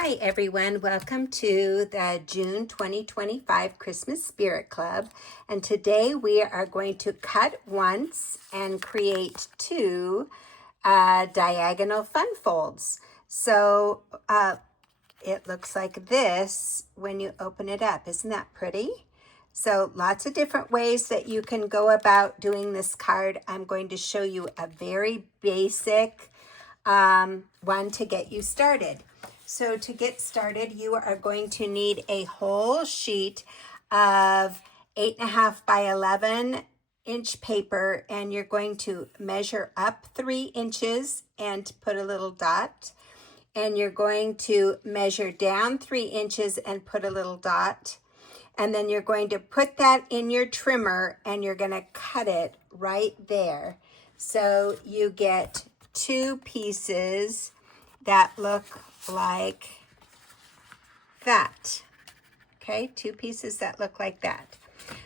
Hi everyone, welcome to the June 2025 Christmas Spirit Club, and today we are going to cut once and create two diagonal fun folds. So it looks like this when you open it up. Isn't that pretty? So lots of different ways that you can go about doing this card. I'm going to show you a very basic one to get you started. So to get started, you are going to need a whole sheet of 8.5 by 11 inch paper, and you're going to measure up 3 inches and put a little dot. And you're going to measure down 3 inches and put a little dot. And then you're going to put that in your trimmer and you're going to cut it right there. So you get two pieces that look like that. Okay, two pieces that look like that.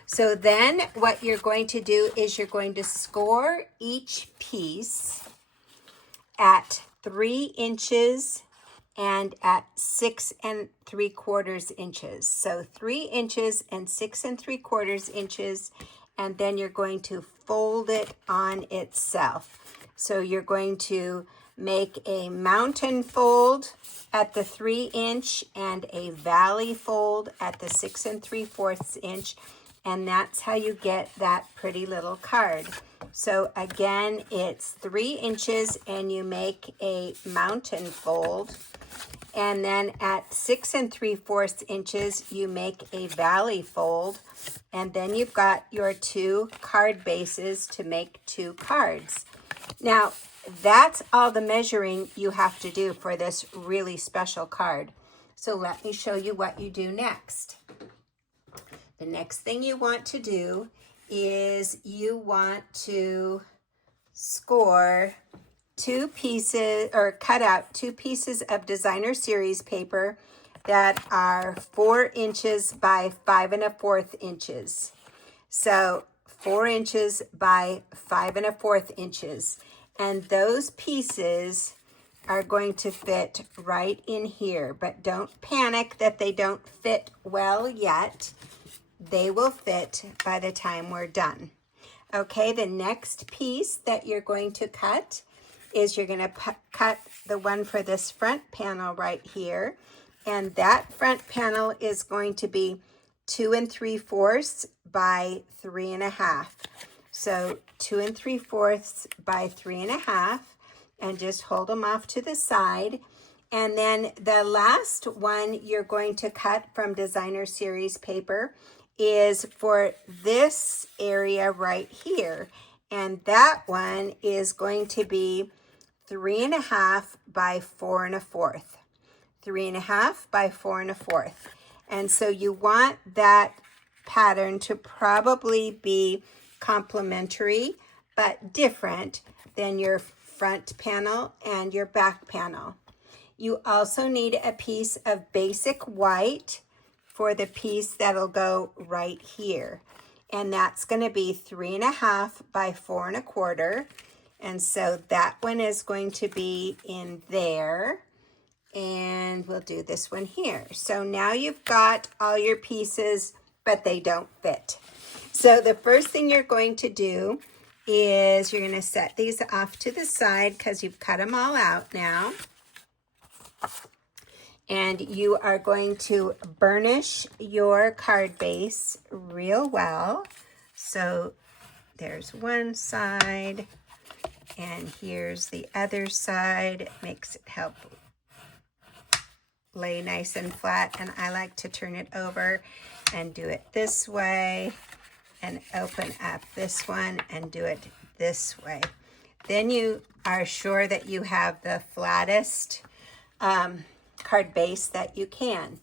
So then what you're going to do is you're going to score each piece at 3 inches and at 6 3/4 inches. So 3 inches and 6 3/4 inches, and then you're going to fold it on itself. So you're going to make a mountain fold at the 3 inch and a valley fold at the 6 3/4 inch, and that's how you get that pretty little card. So again, it's 3 inches and you make a mountain fold, and then at 6 3/4 inches you make a valley fold, and then you've got your two card bases to make two cards. Now that's all the measuring you have to do for this really special card. So let me show you what you do next. The next thing you want to do is you want to score two pieces, or cut out two pieces of designer series paper that are 4 inches by 5 1/4 inches. So 4 inches by 5 1/4 inches. And those pieces are going to fit right in here, but don't panic that they don't fit well yet. They will fit by the time we're done. Okay, the next piece that you're going to cut is you're going to cut the one for this front panel right here. And that front panel is going to be 2 3/4 by 3 1/2. So 2 3/4 by 3 1/2, and just hold them off to the side. And then the last one you're going to cut from designer series paper is for this area right here. And that one is going to be 3 1/2 by 4 1/4. 3 1/2 by 4 1/4. And so you want that pattern to probably be complementary but different than your front panel and your back panel. You also need a piece of basic white for the piece that'll go right here. And that's going to be 3 1/2 by 4 1/4. And so that one is going to be in there. And we'll do this one here. So now you've got all your pieces, but they don't fit. So the first thing you're going to do is you're going to set these off to the side because you've cut them all out now. And you are going to burnish your card base real well. So there's one side, and here's the other side. It makes it help lay nice and flat, and I like to turn it over and do it this way, and open up this one and do it this way. Then you are sure that you have the flattest card base that you can.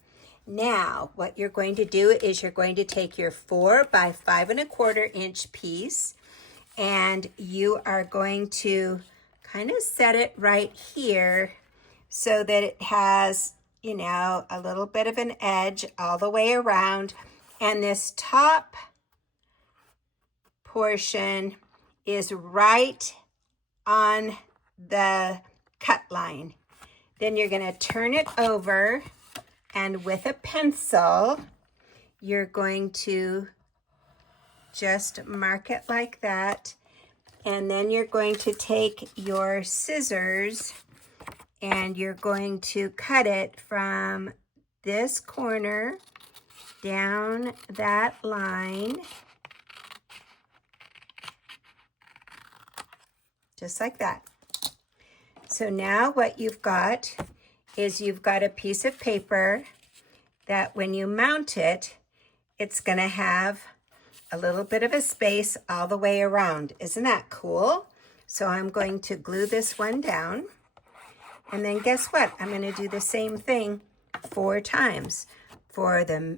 Now what you're going to do is you're going to take your 4 by 5 1/4 inch piece, and you are going to kind of set it right here so that it has, you know, a little bit of an edge all the way around. And this top portion is right on the cut line. Then you're going to turn it over, and with a pencil, you're going to just mark it like that. And then you're going to take your scissors and you're going to cut it from this corner down that line, just like that. So now what you've got is you've got a piece of paper that when you mount it, it's going to have a little bit of a space all the way around. Isn't that cool? So I'm going to glue this one down. And then guess what? I'm going to do the same thing 4 times for the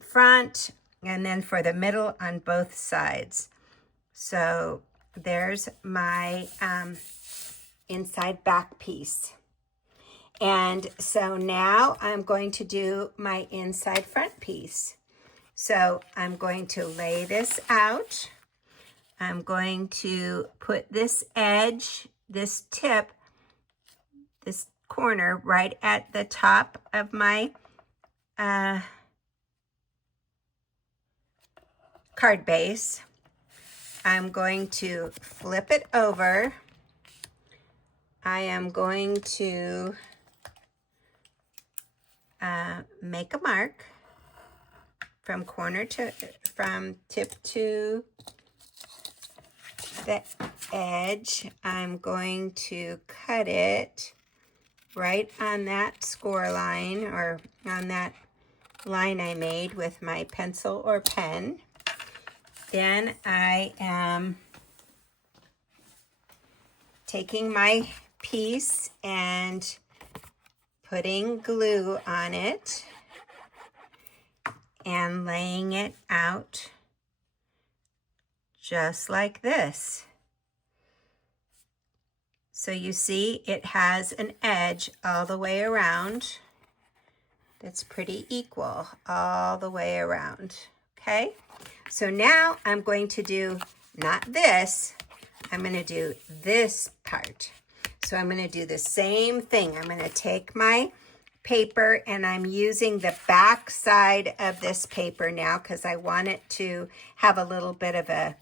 front and then for the middle on both sides. So there's my inside back piece. And so now I'm going to do my inside front piece. So I'm going to lay this out. I'm going to put this edge, this tip, this corner right at the top of my card base. I'm going to flip it over. I am going to make a mark from tip to the edge. I'm going to cut it right on that score line, or on that line I made with my pencil or pen. Then I am taking my piece and putting glue on it and laying it out just like this. So you see it has an edge all the way around that's pretty equal all the way around, okay? So now I'm going to do not this, I'm going to do this part. So I'm going to do the same thing. I'm going to take my paper and I'm using the back side of this paper now because I want it to have a little bit of a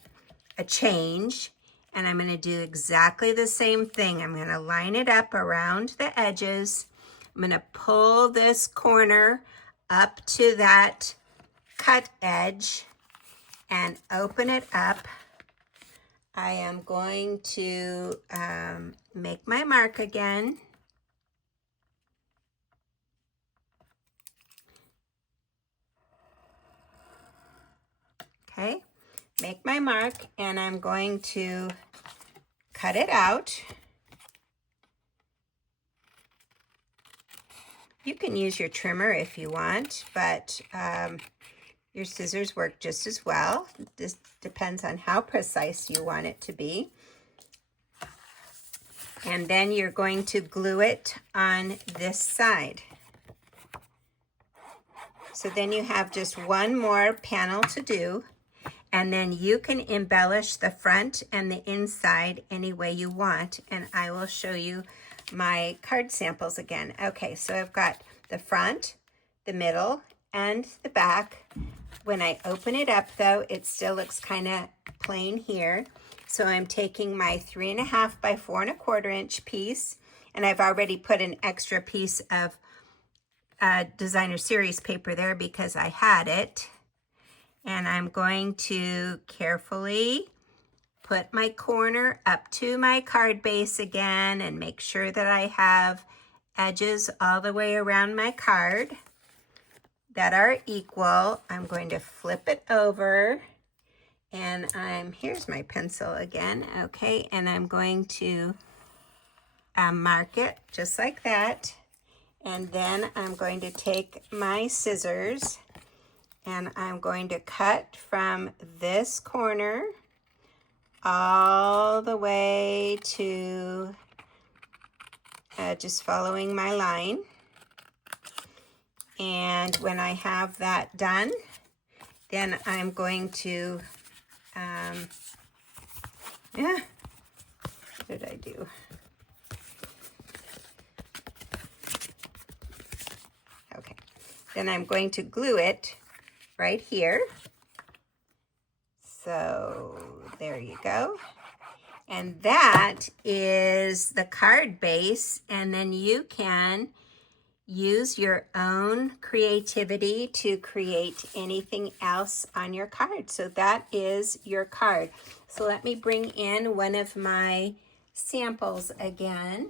change. And I'm going to do exactly the same thing. I'm going to line it up around the edges. I'm going to pull this corner up to that cut edge and open it up. I am going to make my mark again. Okay, make my mark and I'm going to cut it out. You can use your trimmer if you want, but your scissors work just as well. This depends on how precise you want it to be. And then you're going to glue it on this side. So then you have just one more panel to do. And then you can embellish the front and the inside any way you want. And I will show you my card samples again. Okay, so I've got the front, the middle, and the back. When I open it up though, it still looks kind of plain here. So I'm taking my 3.5 by 4 1/4 inch piece, and I've already put an extra piece of designer series paper there because I had it. And I'm going to carefully put my corner up to my card base again and make sure that I have edges all the way around my card that are equal. I'm going to flip it over and here's my pencil again, okay, and I'm going to mark it just like that. And then I'm going to take my scissors and I'm going to cut from this corner all the way to just following my line. And when I have that done, then I'm going to, what did I do? then I'm going to glue it right here. So there you go. And that is the card base, and then you can use your own creativity to create anything else on your card. So that is your card. So let me bring in one of my samples again.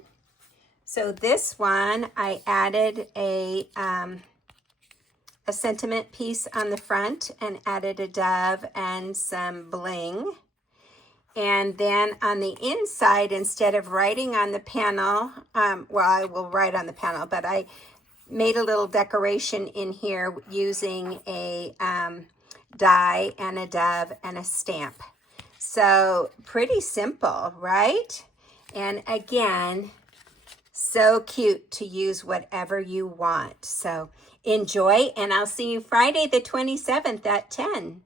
So this one, I added a sentiment piece on the front and added a dove and some bling. And then on the inside, instead of writing on the panel, well, I will write on the panel, but I made a little decoration in here using a die and a dove and a stamp. So pretty simple, right? And again, so cute to use whatever you want. So enjoy, and I'll see you Friday the 27th at 10.